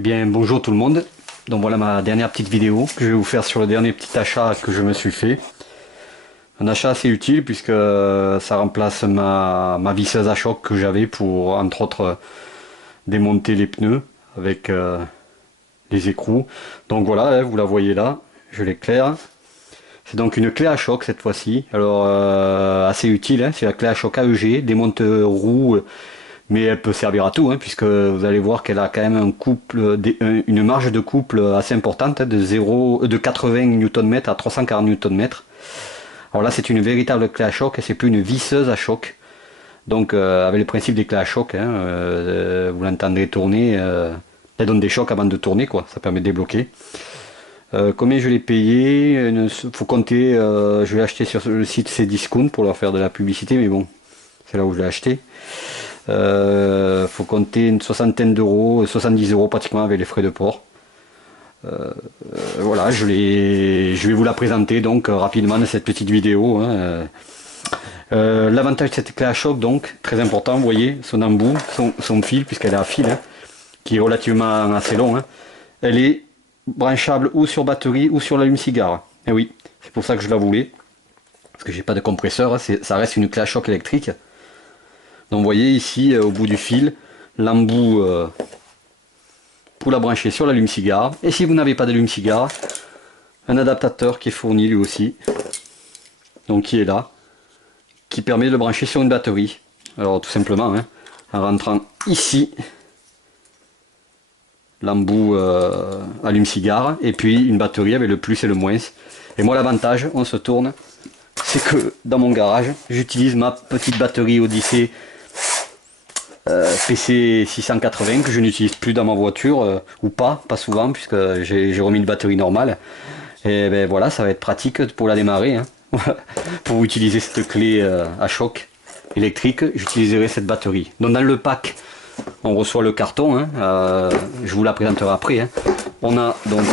Eh bien bonjour tout le monde, donc voilà ma dernière petite vidéo que je vais vous faire sur le dernier petit achat que je me suis fait. Un achat assez utile puisque ça remplace ma visseuse à choc que j'avais pour entre autres démonter les pneus avec les écrous. Donc voilà, vous la voyez là, je l'éclaire. C'est donc une clé à choc cette fois-ci, alors assez utile, hein. C'est la clé à choc AEG, démonte roue, mais elle peut servir à tout, hein, puisque vous allez voir qu'elle a quand même une marge de couple assez importante, hein, de 80 Nm à 340 Nm. Alors là c'est une véritable clé à choc, et c'est plus une visseuse à choc. Donc avec le principe des clés à choc, hein, vous l'entendrez tourner, elle donne des chocs avant de tourner, quoi. Ça permet de débloquer. Combien je l'ai payé? Faut compter, je l'ai acheté sur le site Cdiscount pour leur faire de la publicité, mais bon, c'est là où je l'ai acheté. Faut compter une soixantaine d'euros, 70 euros pratiquement avec les frais de port. Voilà, je vais vous la présenter donc rapidement dans cette petite vidéo, hein. L'avantage de cette clé à choc, donc très important, vous voyez son embout, son fil, puisqu'elle est à fil, hein, qui est relativement assez long, hein. Elle est branchable ou sur batterie ou sur l'allume-cigare. Et oui, c'est pour ça que je la voulais, parce que j'ai pas de compresseur, hein, ça reste une clé à choc électrique. Donc vous voyez ici au bout du fil l'embout pour la brancher sur l'allume-cigare. Et si vous n'avez pas d'allume-cigare, un adaptateur qui est fourni lui aussi, donc qui est là, qui permet de le brancher sur une batterie. Alors tout simplement, hein, en rentrant ici l'embout allume-cigare et puis une batterie avec le plus et le moins. Et moi l'avantage, on se tourne, c'est que dans mon garage j'utilise ma petite batterie Odyssey PC 680 que je n'utilise plus dans ma voiture, ou pas souvent, puisque j'ai remis une batterie normale. Et ben voilà, ça va être pratique pour la démarrer, hein. Pour utiliser cette clé à choc électrique, j'utiliserai cette batterie. Donc dans le pack, on reçoit le carton, hein, je vous la présenterai après, hein. On a donc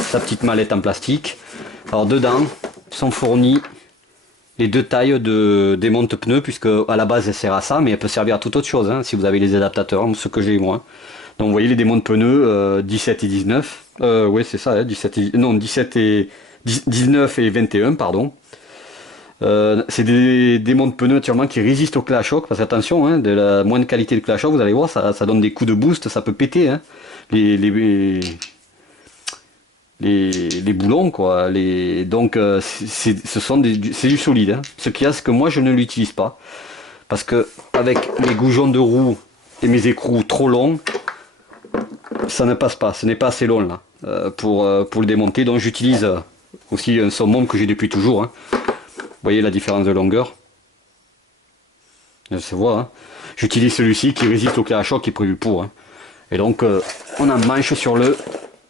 sa petite mallette en plastique. Alors dedans sont fournis les deux tailles de démonte pneus, puisque à la base elle sert à ça, mais elle peut servir à toute autre chose, hein, si vous avez les adaptateurs, ce que j'ai moi. Donc vous voyez les démonte pneus 17 et 19, ouais c'est ça, hein, 17 et 19 et 21 pardon. C'est des démonte pneus naturellement qui résistent au clé à choc, parce qu'attention, hein, de la moindre qualité de clé à choc, vous allez voir, ça donne des coups de boost, ça peut péter, hein, les boulons, quoi. Donc c'est du solide, hein. Ce qu'il y a, c'est que moi je ne l'utilise pas, parce que avec les goujons de roue et mes écrous trop longs, ça ne passe pas, ce n'est pas assez long là pour le démonter. Donc j'utilise aussi un summum que j'ai depuis toujours, hein. Vous voyez la différence de longueur, ça se voit, hein. J'utilise celui-ci qui résiste au clé à choc, qui est prévu pour, hein. Et donc on en manche sur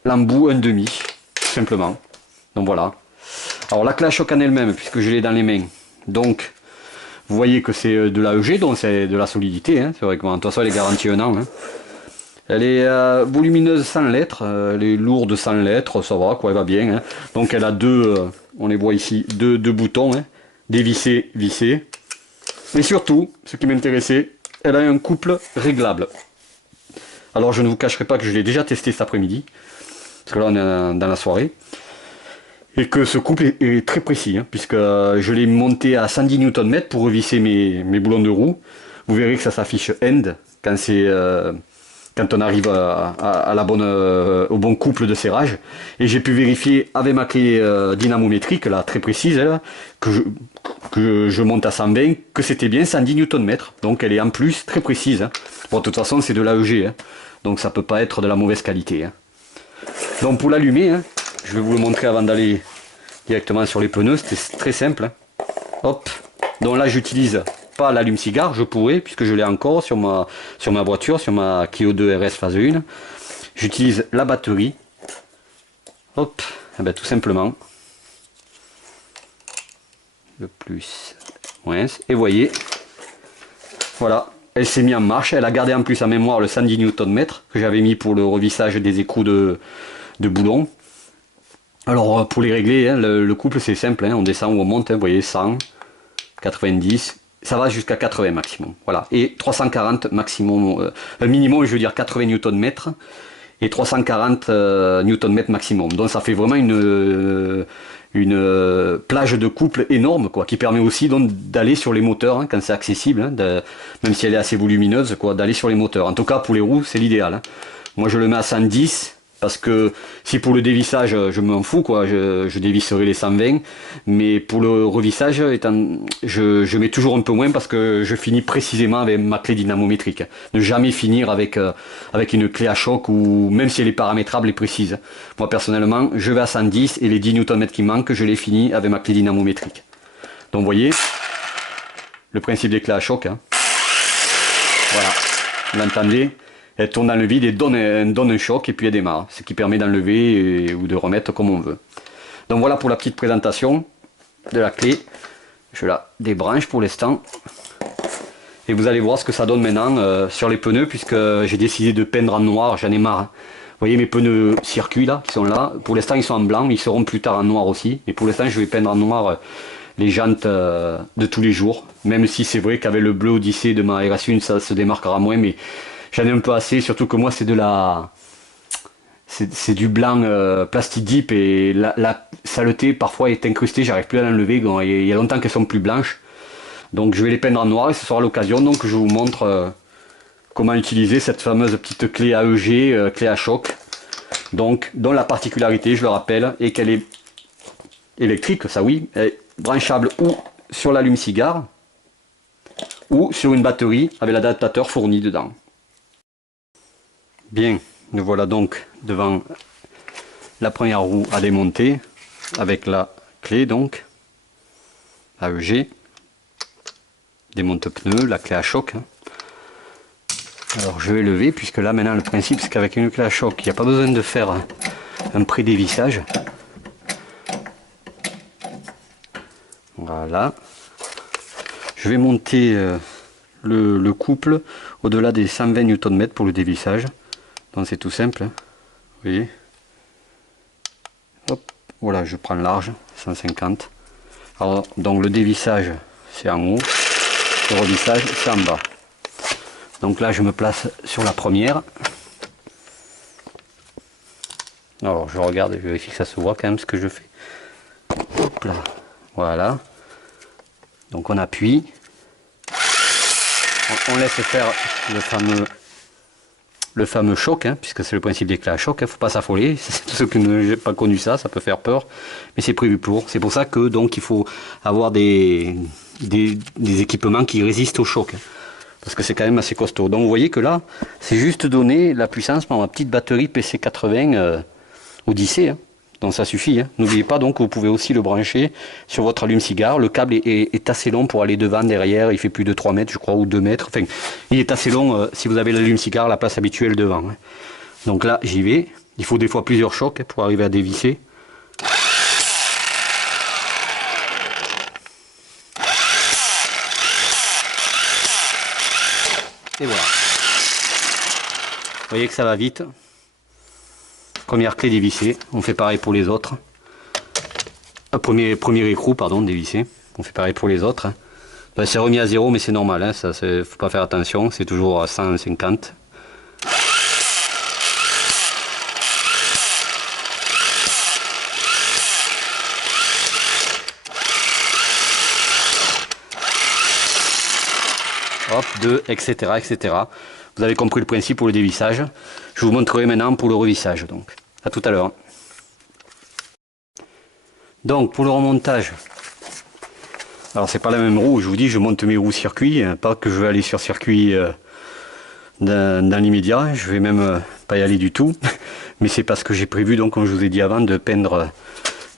l'embout 1,5 simplement. Donc voilà. Alors la clé à choc en elle-même, puisque je l'ai dans les mains, donc vous voyez que c'est de l'AEG, donc c'est de la solidité, hein. C'est vrai que de toute façon elle est garantie 1 an, hein. Elle est volumineuse 100 lettres, elle est lourde 100 lettres, ça va quoi, elle va bien, hein. Donc elle a deux, on les voit ici, deux boutons, hein, dévissés, vissés. Mais surtout, ce qui m'intéressait, elle a un couple réglable. Alors je ne vous cacherai pas que je l'ai déjà testé cet après-midi, parce que là on est dans la soirée, et que ce couple est très précis, hein, puisque je l'ai monté à 110 Nm pour revisser mes boulons de roue. Vous verrez que ça s'affiche end quand on arrive au bon couple de serrage. Et j'ai pu vérifier avec ma clé dynamométrique là, très précise, là, que je monte à 120, que c'était bien 110 Nm. Donc elle est en plus très précise, hein. Bon, de toute façon c'est de l'AEG, hein, donc ça peut pas être de la mauvaise qualité, hein. Donc pour l'allumer, hein, je vais vous le montrer avant d'aller directement sur les pneus, c'était très simple, hein. Hop, donc là j'utilise pas l'allume-cigare, je pourrais, puisque je l'ai encore sur ma voiture, sur ma Clio 2 RS phase 1. J'utilise la batterie, hop, et bien tout simplement, le plus, moins, et voyez, voilà, elle s'est mise en marche, elle a gardé en plus en mémoire le 110 Nm que j'avais mis pour le revissage des écrous de boulons. Alors pour les régler, hein, le couple c'est simple, hein, on descend ou on monte, hein, vous voyez, 100, 90, ça va jusqu'à 80 maximum, voilà, et 340 maximum, minimum je veux dire 80 Nm, et 340 Nm maximum. Donc ça fait vraiment une plage de couple énorme, quoi, qui permet aussi donc d'aller sur les moteurs, hein, quand c'est accessible, hein, même si elle est assez volumineuse, quoi, d'aller sur les moteurs. En tout cas pour les roues c'est l'idéal, hein. Moi je le mets à 110 parce que si pour le dévissage je m'en fous, quoi, je dévisserai les 120, mais pour le revissage je mets toujours un peu moins parce que je finis précisément avec ma clé dynamométrique. Ne jamais finir avec une clé à choc, ou même si elle est paramétrable et précise. Moi personnellement je vais à 110 et les 10 Nm qui manquent je les finis avec ma clé dynamométrique. Donc vous voyez le principe des clés à choc, hein. Voilà, vous l'entendez, elle tourne dans le vide et donne un choc et puis elle démarre, ce qui permet d'enlever ou de remettre comme on veut. Donc voilà pour la petite présentation de la clé. Je la débranche pour l'instant et vous allez voir ce que ça donne maintenant sur les pneus, puisque j'ai décidé de peindre en noir, j'en ai marre, hein. Vous voyez mes pneus circuit là qui sont là, pour l'instant ils sont en blanc, ils seront plus tard en noir aussi, et pour l'instant je vais peindre en noir les jantes de tous les jours, même si c'est vrai qu'avec le bleu Odyssey de ma RS1 ça se démarquera moins, mais j'en ai un peu assez, surtout que moi c'est de la... C'est du blanc plastique deep, et la saleté parfois est incrustée, j'arrive plus à l'enlever, il y a longtemps qu'elles sont plus blanches. Donc je vais les peindre en noir et ce sera l'occasion donc je vous montre comment utiliser cette fameuse petite clé AEG, clé à choc. Donc dont la particularité, je le rappelle, est qu'elle est électrique, ça oui, elle est branchable ou sur l'allume-cigare ou sur une batterie avec l'adaptateur fourni dedans. Bien, nous voilà donc devant la première roue à démonter avec la clé donc AEG, démonte pneu, la clé à choc, hein. Alors je vais lever, puisque là maintenant le principe c'est qu'avec une clé à choc il n'y a pas besoin de faire un pré-dévissage. Voilà, je vais monter le couple au-delà des 120 Nm pour le dévissage. Donc c'est tout simple, hein. Vous voyez, hop, voilà, je prends large 150. Alors donc le dévissage c'est en haut, le revissage c'est en bas. Donc là je me place sur la première. Alors je regarde et je vérifie que ça se voit quand même ce que je fais. Hop là, voilà. Donc on appuie, on laisse faire le fameux choc, hein, puisque c'est le principe des clés à choc, il ne faut pas s'affoler. Tous ceux qui n'ont pas connu ça, ça peut faire peur, mais c'est prévu pour. C'est pour ça que donc il faut avoir des équipements qui résistent au choc, hein, parce que c'est quand même assez costaud. Donc vous voyez que là, c'est juste donner la puissance par ma petite batterie PC80 Odyssey, hein. Donc ça suffit, hein. N'oubliez pas donc que vous pouvez aussi le brancher sur votre allume-cigare. Le câble est assez long pour aller devant, derrière, il fait plus de 3 mètres je crois, ou 2 mètres. Enfin, il est assez long si vous avez l'allume-cigare, la place habituelle devant, hein. Donc là, j'y vais. Il faut des fois plusieurs chocs, hein, pour arriver à dévisser. Et voilà. Vous voyez que ça va vite. Première clé dévissée, on fait pareil pour les autres. Premier écrou, pardon, dévissé. On fait pareil pour les autres, hein. Ben, c'est remis à 0, mais c'est normal, hein, ça, faut pas faire attention, c'est toujours à 150. Hop, 2, etc., etc. Vous avez compris le principe pour le dévissage. Je vous montrerai maintenant pour le revissage. Donc, à tout à l'heure. Donc, pour le remontage, alors c'est pas la même roue. Je vous dis, je monte mes roues circuit, pas que je vais aller sur circuit dans l'immédiat. Je vais même pas y aller du tout. Mais c'est parce que j'ai prévu, donc, comme je vous ai dit avant, de peindre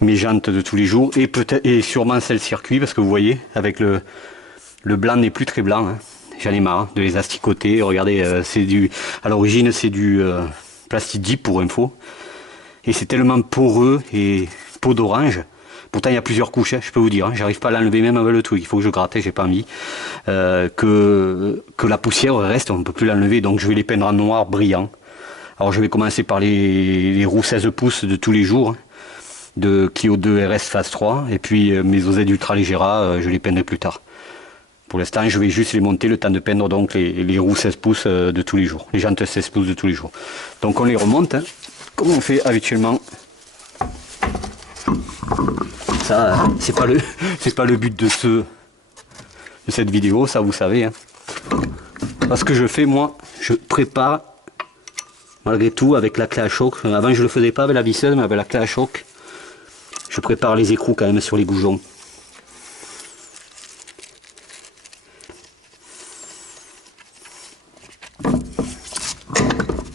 mes jantes de tous les jours et peut-être et sûrement celle circuit, parce que vous voyez, avec le blanc n'est plus très blanc, hein. J'en ai marre de les asticoter. Regardez, c'est à l'origine c'est du plastique deep pour info, et c'est tellement poreux et peau d'orange. Pourtant il y a plusieurs couches, hein, je peux vous dire, hein. J'arrive pas à l'enlever même avec le truc, il faut que je gratte, j'ai pas envie que la poussière reste, on ne peut plus l'enlever. Donc je vais les peindre en noir brillant. Alors je vais commencer par les roues 16 pouces de tous les jours, hein, de Clio 2 RS Phase 3, et puis mes OZ Ultra Légera, je les peindrai plus tard. Pour l'instant, je vais juste les monter le temps de peindre donc les roues 16 pouces de tous les jours, les jantes 16 pouces de tous les jours. Donc on les remonte, hein, comme on fait habituellement. Ça, c'est pas le but de cette vidéo, ça vous savez. Hein. Parce que je fais, moi, je prépare malgré tout avec la clé à choc. Avant, je le faisais pas avec la visseuse, mais avec la clé à choc, je prépare les écrous quand même sur les goujons.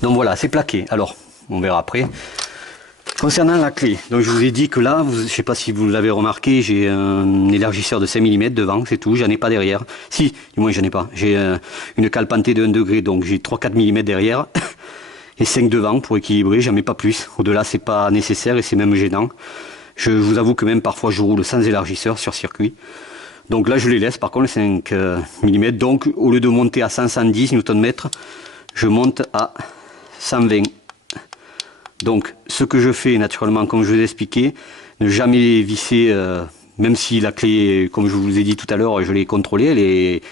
Donc voilà, c'est plaqué. Alors, on verra après. Concernant la clé, donc je vous ai dit que là, je ne sais pas si vous l'avez remarqué, j'ai un élargisseur de 5 mm devant, c'est tout, j'en ai pas derrière. Si, du moins j'en ai pas. J'ai une cale pentée de 1 degré, donc j'ai 3-4 mm derrière et 5 devant pour équilibrer, j'en mets pas plus. Au-delà, c'est pas nécessaire et c'est même gênant. Je vous avoue que même parfois je roule sans élargisseur sur circuit. Donc là, je les laisse, par contre, les 5 mm. Donc au lieu de monter à 100-110 Nm, je monte à 120. Donc ce que je fais naturellement, comme je vous ai expliqué, ne jamais visser, même si la clé, comme je vous ai dit tout à l'heure, je l'ai contrôlée,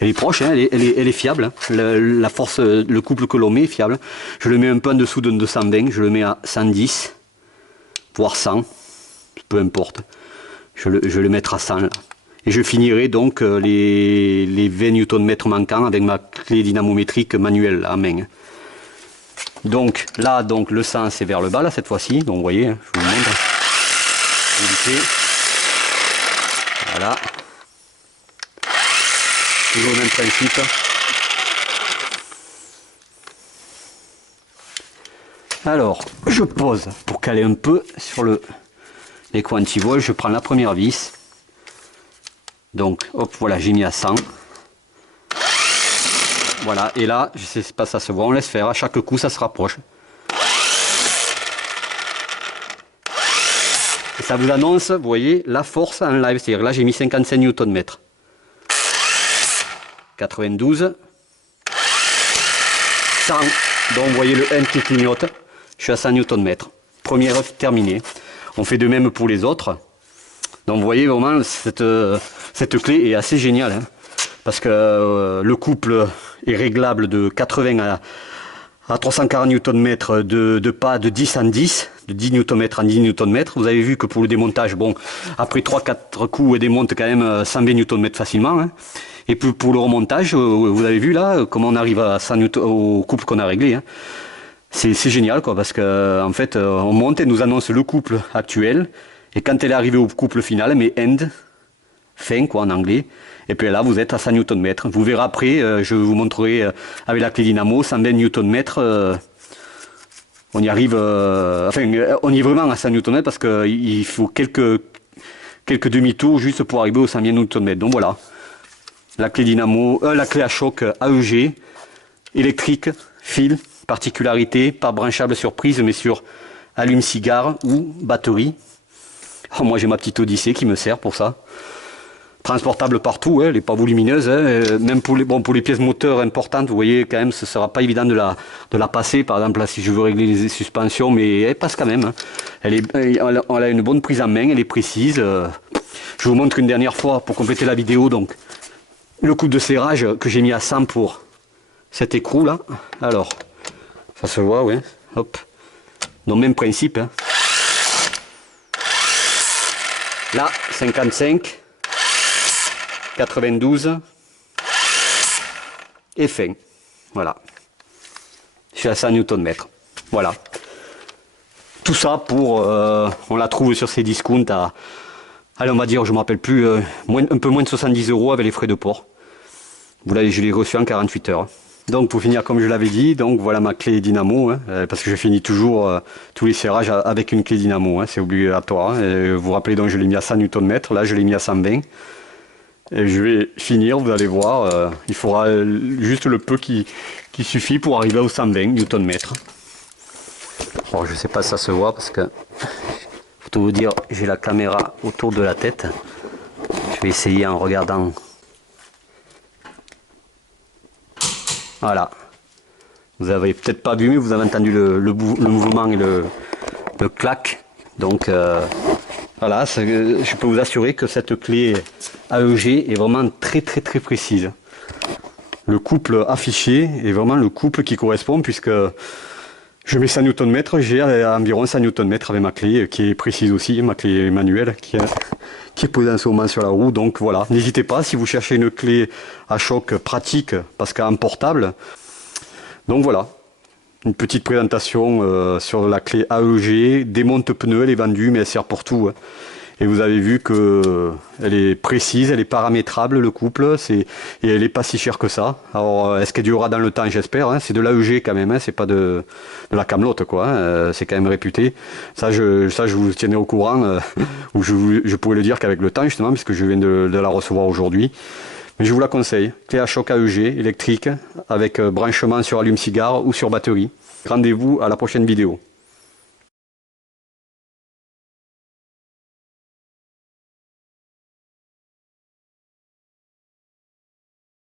elle est proche, hein, elle est fiable. La force, le couple que l'on met est fiable. Je le mets un peu en dessous de 220, je le mets à 110, voire 100, peu importe. Je vais le mettre à 100 là. Et je finirai donc les 20 Nm manquants avec ma clé dynamométrique manuelle à main. Donc là, donc le 100 c'est vers le bas là cette fois-ci. Donc vous voyez, hein, je vous montre. Voilà. Toujours le même principe. Alors, je pose pour caler un peu sur l'écrou anti-vol. Je prends la première vis. Donc, hop, voilà, j'ai mis à 100. Voilà, et là, je sais pas, ça se voit, on laisse faire. À chaque coup, ça se rapproche. Et ça vous annonce, vous voyez, la force en live. C'est-à-dire là, j'ai mis 55 Nm. 92. 100. Donc, vous voyez le N qui clignote. Je suis à 100 Nm. Première terminée. On fait de même pour les autres. Donc, vous voyez vraiment, cette clé est assez géniale. Hein, parce que le couple est réglable de 80 à 340 Nm de pas de 10 en 10, de 10 Nm en 10 Nm. Vous avez vu que pour le démontage, bon, après 3-4 coups, elle démonte quand même 120 Nm facilement. Hein. Et pour le remontage, vous avez vu là, comment on arrive à 100 Nm au couple qu'on a réglé. Hein. C'est génial, quoi, parce que en fait, on monte et nous annonce le couple actuel. Et quand elle est arrivée au couple final, elle met end, fin, quoi, en anglais. Et puis là, vous êtes à 100 Nm. Vous verrez après, je vous montrerai avec la clé dynamo, 120 Nm. On y arrive, enfin, on y est vraiment à 100 Nm parce qu'il faut quelques demi-tours juste pour arriver aux 100 Nm. Donc voilà, la clé dynamo, la clé à choc AEG, électrique, fil, particularité, pas branchable sur prise, mais sur allume-cigare ou batterie. Oh, moi j'ai ma petite Odyssée qui me sert pour ça. Transportable partout, hein, elle n'est pas volumineuse, hein, même pour les pièces moteurs importantes, vous voyez quand même, ce ne sera pas évident de la passer, par exemple là si je veux régler les suspensions, mais elle passe quand même. Hein. Elle a une bonne prise en main, elle est précise. Je vous montre une dernière fois pour compléter la vidéo, donc le coup de serrage que j'ai mis à 100 pour cet écrou là. Alors, ça se voit, ouais, hop, donc même principe. Hein. Là, 55. 92 et fin. Voilà. Je suis à 100 Nm. Voilà. Tout ça pour... on la trouve sur ces discounts à... Allez, on va dire, je ne me rappelle plus, un peu moins de 70 € avec les frais de port. Je l'ai reçu en 48 heures. Donc pour finir, comme je l'avais dit, donc voilà ma clé dynamo, hein, parce que je finis toujours tous les serrages avec une clé dynamo, hein, c'est obligatoire. Hein, vous vous rappelez, donc je l'ai mis à 100 Nm, là je l'ai mis à 120. Et je vais finir, vous allez voir, il faudra juste le peu qui suffit pour arriver aux 120 Nm. Alors je sais pas si ça se voit parce que, pour tout vous dire, j'ai la caméra autour de la tête. Je vais essayer en regardant. Voilà. Vous avez peut-être pas vu, mais vous avez entendu le mouvement et le clac. Donc voilà, je peux vous assurer que cette clé AEG est vraiment très précise. Le couple affiché est vraiment le couple qui correspond, puisque je mets 100 Nm, j'ai environ 100 Nm avec ma clé qui est précise aussi, ma clé manuelle qui est posée en ce moment sur la roue. Donc voilà, n'hésitez pas si vous cherchez une clé à choc pratique, parce qu'en portable. Donc voilà, une petite présentation sur la clé AEG, démonte pneu, elle est vendue mais elle sert pour tout. Hein. Et vous avez vu que elle est précise, elle est paramétrable le couple, et elle est pas si chère que ça. Alors est-ce qu'elle durera dans le temps, j'espère, hein. C'est de l'AEG quand même, hein. C'est pas de la camelote quoi, hein. C'est quand même réputé. Ça je vous tiendrai au courant, ou je pourrais le dire qu'avec le temps justement, puisque je viens de la recevoir aujourd'hui. Mais je vous la conseille, clé à choc AEG électrique avec branchement sur allume-cigare ou sur batterie. Rendez-vous à la prochaine vidéo.